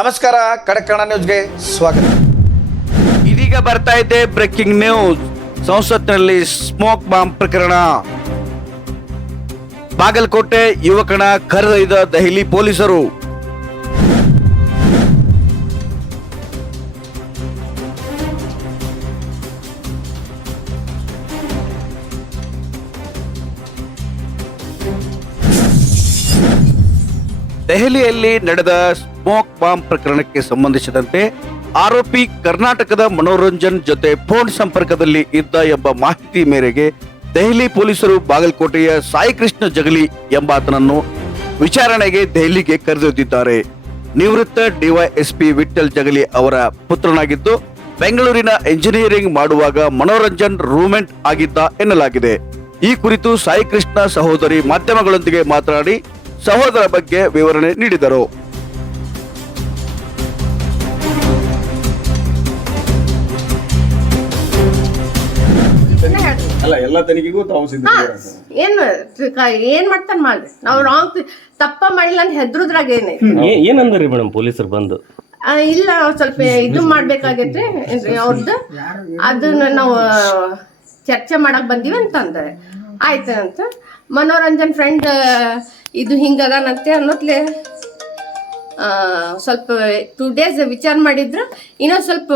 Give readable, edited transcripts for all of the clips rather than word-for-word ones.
ನಮಸ್ಕಾರ, ಖಡಕ್ ಕನ್ನಡ ನ್ಯೂಸ್ಗೆ ಸ್ವಾಗತ. ಇದೀಗ ಬರ್ತಾ ಇದೆ ಬ್ರೇಕಿಂಗ್ ನ್ಯೂಸ್. ಸಂಸತ್ನಲ್ಲಿ ಸ್ಮೋಕ್ ಬಾಂಬ್ ಪ್ರಕರಣ. ಬಾಗಲಕೋಟೆ ಯುವಕನ ಕರೆದೊಯ್ದ ದೆಹಲಿ ಪೊಲೀಸರು. ದೆಹಲಿಯಲ್ಲಿ ನಡೆದ ಸ್ಮೋಕ್ ಬಾಂಬ್ ಪ್ರಕರಣಕ್ಕೆ ಸಂಬಂಧಿಸಿದಂತೆ ಆರೋಪಿ ಕರ್ನಾಟಕದ ಮನೋರಂಜನ್ ಜೊತೆ ಫೋನ್ ಸಂಪರ್ಕದಲ್ಲಿ ಇದ್ದ ಎಂಬ ಮಾಹಿತಿ ಮೇರೆಗೆ ದೆಹಲಿ ಪೊಲೀಸರು ಬಾಗಲಕೋಟೆಯ ಸಾಯಿಕೃಷ್ಣ ಜಗಲಿ ಎಂಬಾತನನ್ನು ವಿಚಾರಣೆಗೆ ದೆಹಲಿಗೆ ಕರೆದೊಯ್ದಿದ್ದಾರೆ. ನಿವೃತ್ತ ಡಿವೈಎಸ್ಪಿ ವಿಠ್ಠಲ್ ಜಗಲಿ ಅವರ ಪುತ್ರನಾಗಿದ್ದು ಬೆಂಗಳೂರಿನ ಎಂಜಿನಿಯರಿಂಗ್ ಮಾಡುವಾಗ ಮನೋರಂಜನ್ ರೂಮ್ಮೇಟ್ ಆಗಿದ್ದ ಎನ್ನಲಾಗಿದೆ. ಈ ಕುರಿತು ಸಾಯಿಕೃಷ್ಣ ಸಹೋದರಿ ಮಾಧ್ಯಮಗಳೊಂದಿಗೆ ಮಾತನಾಡಿ ಸಹೋದರ ಬಗ್ಗೆ ವಿವರಣೆ ನೀಡಿದರು. ಅಲ್ಲ, ಎಲ್ಲ ತನಿಖೆಗೂ ತಾವು ಏನ್ ಮಾಡ್ತಾನ ಮಾಡ್ರಿ. ನಾವು ರಾಂಗ್ ತಪ್ಪ ಮಾಡಿಲ್ಲ ಅಂತ ಹೆದ್ರುದ್ರಾಗ ಏನಂದ್ರಿ ಮೇಡಮ್ ಪೊಲೀಸರು ಬಂದು? ಇಲ್ಲ, ಸ್ವಲ್ಪ ಇದು ಮಾಡ್ಬೇಕಾಗೈತ್ರಿ ಅವ್ರದ್ದು, ಅದನ್ನ ನಾವು ಚರ್ಚೆ ಮಾಡಕ್ ಬಂದೀವಿ ಅಂತ ಅಂತಾರೆ. ಆಯ್ತಂತ ಮನೋರಂಜನ್ ಫ್ರೆಂಡ್ ಇದು ಹಿಂಗದಾನಂತೆ ಅನ್ನೋತ್ಲೆ ಸ್ವಲ್ಪ 2 days ವಿಚಾರ ಮಾಡಿದ್ರು. ಇನ್ನೊಂದು ಸ್ವಲ್ಪ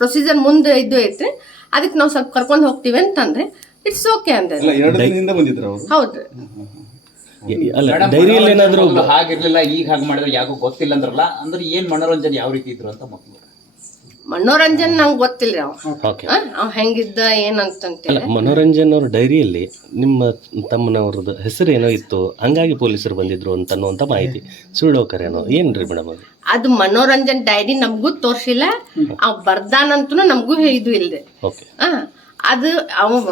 ಪ್ರೊಸೀಜರ್ ಮುಂದೆ ಇದು ಐತ್ರಿ, ಅದಕ್ಕೆ ನಾವು ಸ್ವಲ್ಪ ಕರ್ಕೊಂಡು ಹೋಗ್ತೀವಿ ಅಂತಂದ್ರೆ ಇಟ್ಸ್ ಓಕೆ ಅಂದ್ರೆ. ಹೌದು, ಡೈರಿಯಲ್ಲಿ ಏನಾದ್ರು ಹಾಗಿರ್ಲಿಲ್ಲ, ಈಗ ಹಾಗೆ ಮಾಡಿದ್ರೆ ಯಾಕೋ ಗೊತ್ತಿಲ್ಲ ಅಂದ್ರಲ್ಲ, ಅಂದ್ರೆ ಏನ್ ಮನೋರಂಜನೆ ಯಾವ ರೀತಿ ಇದ್ರು ಅಂತ ಮಕ್ಕಳು? ಮನೋರಂಜನ್ ನಂಗೆ ಗೊತ್ತಿಲ್ಲ ಅವ್ ಹೆಂಗಿದ್ದ ಏನಂತಂತೆ. ಮನೋರಂಜನ್ ಅವ್ರ ಡೈರಿಯಲ್ಲಿ ನಿಮ್ಮ ತಮ್ಮನವ್ರದ್ದು ಹೆಸರು ಏನೋ ಇತ್ತು, ಹಂಗಾಗಿ ಪೊಲೀಸರು ಬಂದಿದ್ರು ಅಂತ ಅನ್ನುವಂತ ಮಾಹಿತಿ ಸುಳ್ಳೋಕರೇನೋ ಏನ್ರಿ ಮೇಡಮ್ ಅದು? ಅದು ಮನೋರಂಜನ್ ಡೈರಿ ನಮಗೂ ತೋರ್ಸಿಲ್ಲ, ಅವ್ ಬರ್ದಾನಂತೂ ನಮಗೂ ಇದು ಇಲ್ದೆ. ಅದು ಅವ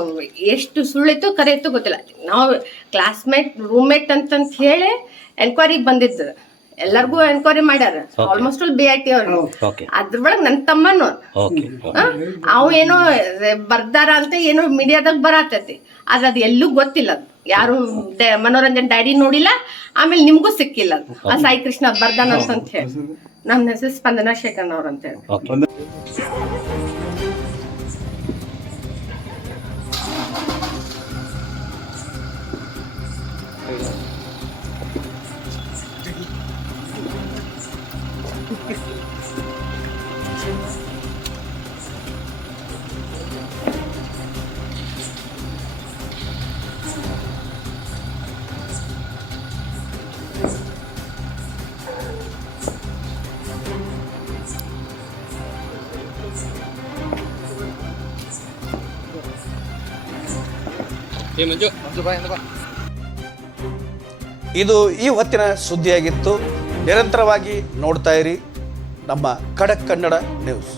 ಎಷ್ಟು ಸುಳ್ಳಿತ್ತು ಕರೆಯಿತು ಗೊತ್ತಿಲ್ಲ. ನಾವು ಕ್ಲಾಸ್ಮೇಟ್ ರೂಮ್ಮೇಟ್ ಅಂತಂತ ಹೇಳಿ ಎನ್ಕ್ವೈರಿಗೆ ಬಂದಿದ್ದು, ಎಲ್ಲರಿಗೂ ಎನ್ಕ್ವೈರಿ ಮಾಡ್ಯಾರ. ಆಲ್ಮೋಸ್ಟ್ ಆಲ್ BIT ಅವ್ರು. ಅದ್ರೊಳಗೆ ನನ್ನ ತಮ್ಮನು ಅವು ಏನೋ ಬರ್ದಾರ ಅಂತ ಏನೋ ಮೀಡಿಯಾದಾಗ ಬರತೈತಿ, ಆದ್ರೆ ಅದು ಎಲ್ಲೂ ಗೊತ್ತಿಲ್ಲ. ಅದು ಯಾರು ಮನೋರಂಜನ್ ಡೈರಿ ನೋಡಿಲ್ಲ, ಆಮೇಲೆ ನಿಮ್ಗೂ ಸಿಕ್ಕಿಲ್ಲ ಅದು. ಆ ಸಾಯಿ ಕೃಷ್ಣ ಬರ್ದಾನ ಅಂತ ಹೇಳಿ. ನಮ್ಮ ಹೆಸರು ಸ್ಪಂದನಾ ಶೇಖರ್ ಅವ್ರ ಅಂತ ಹೇಳಿ. ಇದು ಈ ಹೊತ್ತಿನ ಸುದ್ದಿಯಾಗಿತ್ತು. ನಿರಂತರವಾಗಿ ನೋಡ್ತಾ ಇರಿ ನಮ್ಮ ಖಡಕ್ ಕನ್ನಡ ನ್ಯೂಸ್.